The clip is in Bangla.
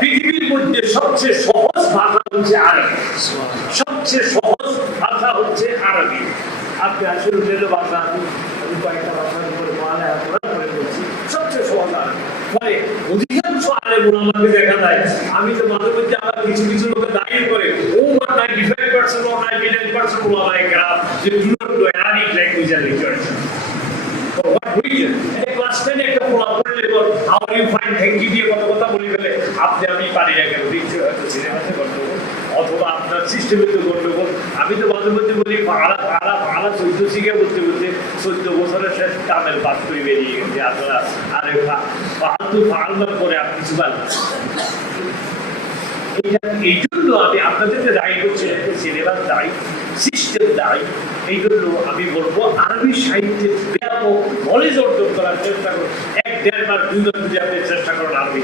পৃথিবীর মধ্যে সবচেয়ে সহজ ভাষা হচ্ছে আরবি। সবচেয়ে সহজ ভাষা হচ্ছে আরবি। আপনি আসলে উঠলে ভাষা আমি কয়েকটা ভাষার উপরে পড়ালেখা করে বলছি, সবচেয়ে সহজ আরবি। ফলে অধিকাংশ আলেম ওলামাকে দেখা যায়, আমি তো মাঝে মধ্যে আবার কিছু কিছু লোকে দাঁড়িয়ে করে over 95% or 99% ওলামায়ে কেরাম যে do not know Arabic language and literature. For what reason? Class 10 একটা পোলা পড়লে তো how do you find thank you দিয়ে কথা বলে ফেলে, আপনি আমি পারি না কেন, নিশ্চয়ই হয়তো সিনেমাতে গন্ডগোল অথবা আপনার সিস্টেমে তো গন্ডগোল। আমি তো মাঝে মধ্যে বলি ভাড়া 14 শিখে বলতে 14 বছরের শেষ কামেল পাস করে বেরিয়ে গেছে। আপনারা আরে ফালতু করে আপনি কিছু পারেন। এই জন্য আমি আপনাদেরকে দায়ী করছি, সিলেবাস দায়ী, সিস্টেম দায়ী। এই জন্য আমি বলবো আরবি সাহিত্যের ব্যাপক নলেজ অর্জন করার চেষ্টা করুন। 1-1.5 বার 2 বার যদি আপনি চেষ্টা করেন আরবি